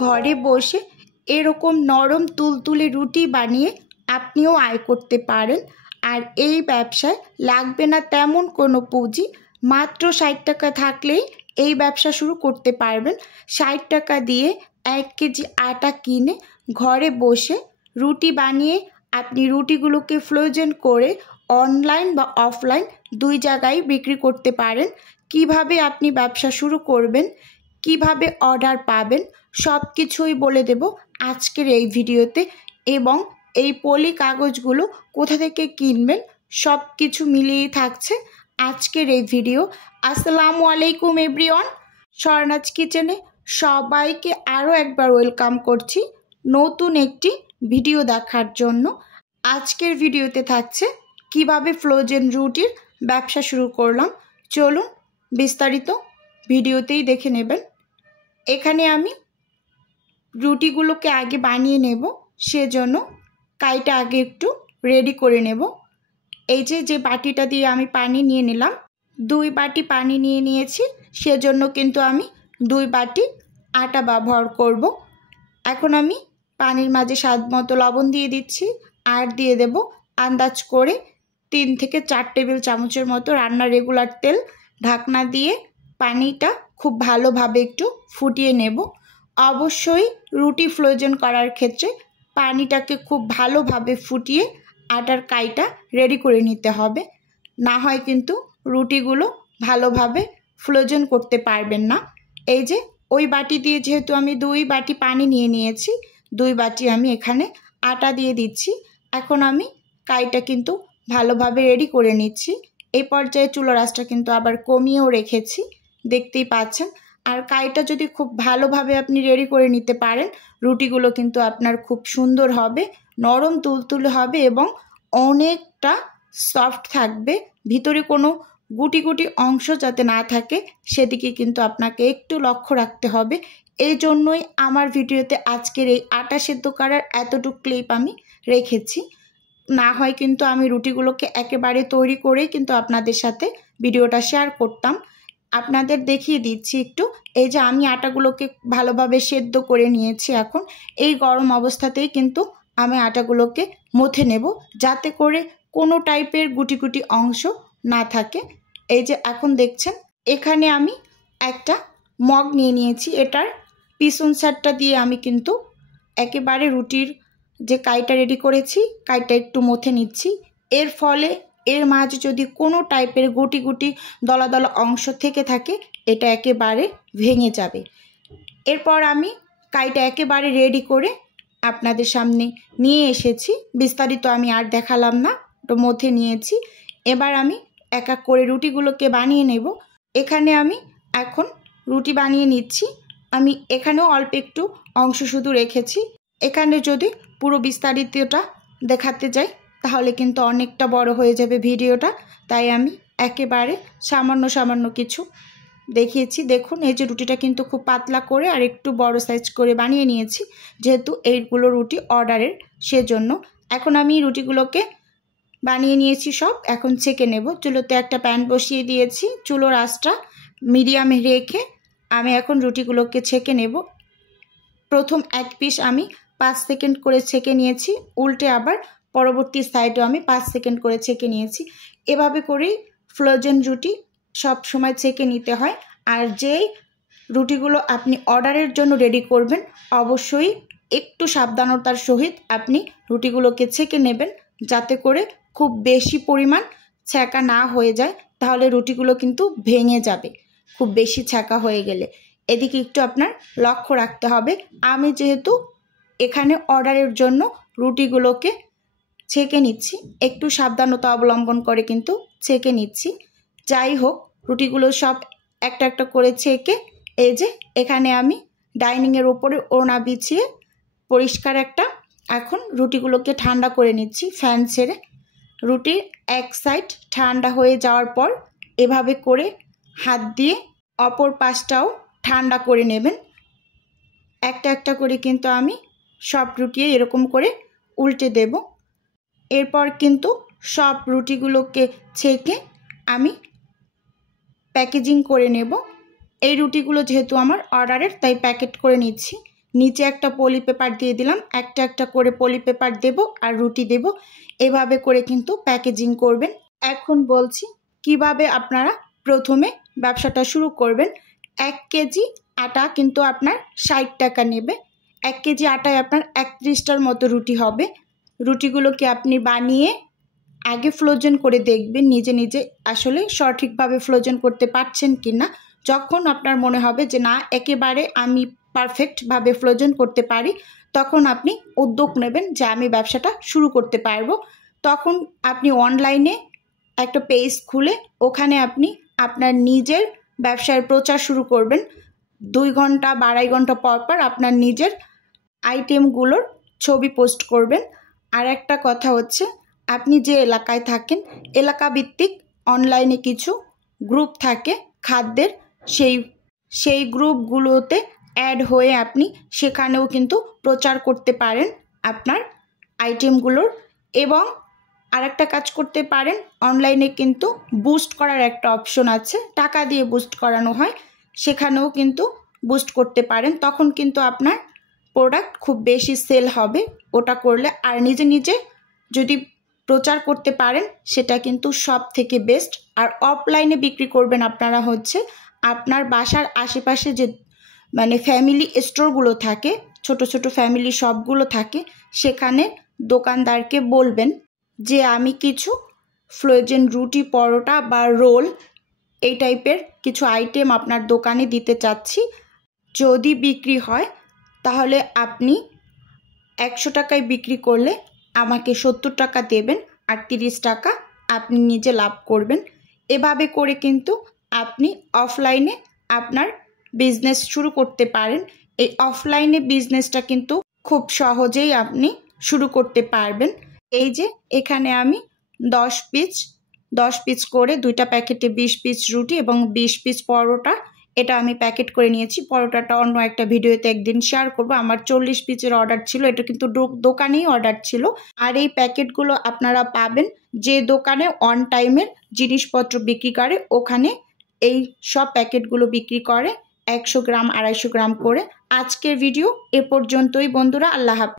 ঘরে বসে এরকম নরম তুলতুলে রুটি বানিয়ে আপনিও আয় করতে পারেন। আর এই ব্যবসায় লাগবে না তেমন কোনো পুঁজি, মাত্র 60 টাকা থাকলেই এই ব্যবসা শুরু করতে পারবেন। 60 টাকা দিয়ে 1 কেজি আটা কিনে ঘরে বসে রুটি বানিয়ে আপনি রুটিগুলোকে ফ্রোজেন করে অনলাইন বা অফলাইন দুই জায়গায় বিক্রি করতে পারেন। কিভাবে আপনি ব্যবসা শুরু করবেন, কিভাবে অর্ডার পাবেন, সব কিছুই বলে দেব আজকের এই ভিডিওতে। এবং এই পলি কাগজগুলো কোথা থেকে কিনবেন সব কিছু মিলিয়েই থাকছে আজকের এই ভিডিও। আসসালামু আলাইকুম এভরিওয়ান, স্বর্ণাজ কিচেনে সবাইকে আরও একবার ওয়েলকাম করছি নতুন একটি ভিডিও দেখার জন্য। আজকের ভিডিওতে থাকছে কিভাবে ফ্রোজেন রুটির ব্যবসা শুরু করলাম। চলুন বিস্তারিত ভিডিওতেই দেখে নেবেন। এখানে আমি রুটিগুলোকে আগে বানিয়ে নেব, সেজন্য কাইটা আগে একটু রেডি করে নেব। এই যে বাটিটা দিয়ে আমি পানি নিয়ে নিলাম, 2 বাটি পানি নিয়ে নিয়েছি, সেজন্য কিন্তু আমি 2 বাটি আটা ব্যবহার করব। এখন আমি পানির মাঝে স্বাদ মতো লবণ দিয়ে দিচ্ছি, আর দিয়ে দেব আন্দাজ করে 3 থেকে 4 টেবিল চামচের মতো রান্নার রেগুলার তেল। ঢাকনা দিয়ে পানিটা খুব ভালোভাবে একটু ফুটিয়ে নেব। অবশ্যই রুটি ফ্রোজেন করার ক্ষেত্রে পানিটাকে খুব ভালোভাবে ফুটিয়ে আটার কাইটা রেডি করে নিতে হবে, না হয় কিন্তু রুটিগুলো ভালোভাবে ফ্রোজেন করতে পারবেন না। এই যে ওই বাটি দিয়ে যেহেতু আমি 2 বাটি পানি নিয়ে নিয়েছি, 2 বাটি আমি এখানে আটা দিয়ে দিচ্ছি। এখন আমি কাইটা কিন্তু ভালোভাবে রেডি করে নিচ্ছি। এই পর্যায়ে চুলার আঁচটা কিন্তু আবার কমিয়েও রেখেছি, দেখতেই পাচ্ছেন। আর কাইটা যদি খুব ভালোভাবে আপনি রেডি করে নিতে পারেন, রুটিগুলো কিন্তু আপনার খুব সুন্দর হবে, নরম তুলতুলে হবে এবং অনেকটা সফট থাকবে। ভিতরে কোনো গুটি গুটি অংশ যাতে না থাকে সেদিকে কিন্তু আপনাকে একটু লক্ষ্য রাখতে হবে। এই জন্যই আমার ভিডিওতে আজকের এই আটা সেদ্ধ করার এতটুকু ক্লিপ আমি রেখেছি। না হয় কিন্তু আমি রুটিগুলোকে একেবারে তৈরি করেই কিন্তু আপনাদের সাথে ভিডিওটা শেয়ার করতাম। আপনাদের দেখিয়ে দিচ্ছি একটু। এই যে আমি আটাগুলোকে ভালোভাবে সেদ্ধ করে নিয়েছি। এখন এই গরম অবস্থাতেই কিন্তু আমি আটাগুলোকে মথে নেব, যাতে করে কোনো টাইপের গুটি গুটি অংশ না থাকে। এই যে এখন দেখছেন এখানে আমি একটা মগ নিয়ে নিয়েছি, এটার পিছন সাইডটা দিয়ে আমি কিন্তু একেবারে রুটির যে কাইটা রেডি করেছি কাইটা একটু মথে নিচ্ছি। এর ফলে এর মাঝে যদি কোনো টাইপের গুটি গুটি দলা দলা অংশ থেকে থাকে এটা একেবারে ভেঙে যাবে। এরপর আমি কাইটা একেবারে রেডি করে আপনাদের সামনে নিয়ে এসেছি। বিস্তারিত আমি আর দেখালাম না, তো মথে নিয়েছি। এবার আমি এক এক করে রুটিগুলোকে বানিয়ে নেব। এখানে আমি এখন রুটি বানিয়ে নিচ্ছি। আমি এখানেও অল্প একটু অংশ শুধু রেখেছি। এখানে যদি পুরো বিস্তারিতটা দেখাতে যাই তাহলে কিন্তু অনেকটা বড় হয়ে যাবে ভিডিওটা, তাই আমি একেবারে সামান্য সামান্য কিছু দেখিয়েছি। দেখুন এই যে রুটিটা কিন্তু খুব পাতলা করে আর একটু বড় সাইজ করে বানিয়ে নিয়েছি, যেহেতু এইগুলো রুটি অর্ডারের, সেজন্য। এখন আমি রুটিগুলোকে বানিয়ে নিয়েছি সব, এখন ছেঁকে নেব। চুলোতে একটা প্যান বসিয়ে দিয়েছি, চুলোর আঁচটা মিডিয়ামে রেখে আমি এখন রুটিগুলোকে ছেঁকে নেব। প্রথম 1 পিস আমি 5 সেকেন্ড করে ছেঁকে নিয়েছি, উল্টে আবার পরবর্তী সাইডও আমি 5 সেকেন্ড করে ছেঁকে নিয়েছি। এভাবে করেই ফ্রোজেন রুটি সব সময় ছেঁকে নিতে হয়। আর যেই রুটিগুলো আপনি অর্ডারের জন্য রেডি করবেন অবশ্যই একটু সাবধানতার সহিত আপনি রুটিগুলোকে ছেঁকে নেবেন, যাতে করে খুব বেশি পরিমাণ ছ্যাঁকা না হয়ে যায়, তাহলে রুটিগুলো কিন্তু ভেঙে যাবে খুব বেশি ছ্যাঁকা হয়ে গেলে। এদিকে একটু আপনার লক্ষ্য রাখতে হবে। আমি যেহেতু এখানে অর্ডারের জন্য রুটিগুলোকে ছেঁকে নিচ্ছি, একটু সাবধানতা অবলম্বন করে কিন্তু ছেঁকে নিচ্ছি। যাই হোক, রুটিগুলো সব একটা একটা করে ছেঁকে এই যে এখানে আমি ডাইনিংয়ের ওপরে ওড়না বিছিয়ে পরিষ্কার একটা এখন রুটিগুলোকে ঠান্ডা করে নিচ্ছি ফ্যান ছেড়ে। রুটির এক সাইড ঠান্ডা হয়ে যাওয়ার পর এভাবে করে হাত দিয়ে অপর পাশটাও ঠান্ডা করে নেবেন। একটা একটা করে কিন্তু আমি সব রুটি এরকম করে উল্টে দেব। এরপর কিন্তু সব রুটিগুলোকে ছেঁকে আমি প্যাকেজিং করে নেব। এই রুটিগুলো যেহেতু আমার অর্ডারের, তাই প্যাকেট করে নিচ্ছি। নিচে একটা পলি পেপার দিয়ে দিলাম, একটা একটা করে পলি পেপার দেব আর রুটি দেব। এভাবে করে কিন্তু প্যাকেজিং করবেন। এখন বলছি কিভাবে আপনারা প্রথমে ব্যবসাটা শুরু করবেন। 1 কেজি আটা কিন্তু আপনার 60 টাকা নেবে। 1 কেজি আটায় আপনার 31টার মতো রুটি হবে। রুটিগুলোকে আপনি বানিয়ে আগে ফ্রোজেন করে দেখবেন নিজে নিজে আসলে সঠিকভাবে ফ্রোজেন করতে পারছেন কি না। যখন আপনার মনে হবে যে না, একেবারে আমি পারফেক্টভাবে ফ্রোজেন করতে পারি, তখন আপনি উদ্যোগ নেবেন যে আমি ব্যবসাটা শুরু করতে পারবো। তখন আপনি অনলাইনে একটা পেজ খুলে ওখানে আপনি আপনার নিজের ব্যবসার প্রচার শুরু করবেন। 2 ঘন্টা বা 2.5 ঘন্টা পর পর আপনার নিজের আইটেমগুলোর ছবি পোস্ট করবেন। আর একটা কথা হচ্ছে, আপনি যে এলাকায় থাকেন এলাকা ভিত্তিক অনলাইনে কিছু গ্রুপ থাকে খাদ্যের, সেই গ্রুপগুলোতে অ্যাড হয়ে আপনি সেখানেও কিন্তু প্রচার করতে পারেন আপনার আইটেমগুলোর। এবং আরেকটা কাজ করতে পারেন, অনলাইনে কিন্তু বুস্ট করার একটা অপশন আছে, টাকা দিয়ে বুস্ট করানো হয়, সেখানেও কিন্তু বুস্ট করতে পারেন। তখন কিন্তু আপনার প্রোডাক্ট খুব বেশি সেল হবে ওটা করলে। আর নিজে নিজে যদি প্রচার করতে পারেন সেটা কিন্তু সব থেকে বেস্ট। আর অফলাইনে বিক্রি করবেন আপনারা হচ্ছে আপনার বাসার আশেপাশে যে ফ্যামিলি স্টোরগুলো থাকে, ছোট ছোট ফ্যামিলি শপগুলো থাকে, সেখানে দোকানদারকে বলবেন যে আমি কিছু ফ্রোজেন রুটি, পরোটা বা রোল এই টাইপের কিছু আইটেম আপনার দোকানে দিতে চাচ্ছি। যদি বিক্রি হয় তাহলে আপনি 100 টাকায় বিক্রি করলে আমাকে 70 টাকা দেবেন আর 30 টাকা আপনি নিজে লাভ করবেন। এভাবে করে কিন্তু আপনি অফলাইনে আপনার বিজনেস শুরু করতে পারেন। এই অফলাইনে বিজনেসটা কিন্তু খুব সহজেই আপনি শুরু করতে পারবেন। এই যে এখানে আমি 10 পিস করে 2টা প্যাকেটে 20 পিস রুটি এবং 20 পিস পরোটা, এটা আমি প্যাকেট করে নিয়েছি। পরোটাটা অন্য একটা ভিডিওতে একদিন শেয়ার করব। আমার 40 পিসের অর্ডার ছিল, এটা কিন্তু দোকানেই অর্ডার ছিল। আর এই প্যাকেটগুলো আপনারা পাবেন যে দোকানে অন টাইমের জিনিসপত্র বিক্রি করে, ওখানে এই সব প্যাকেটগুলো বিক্রি করে 100 গ্রাম 250 গ্রাম করে। আজকের ভিডিও এ পর্যন্তই বন্ধুরা, আল্লাহ হাফেজ।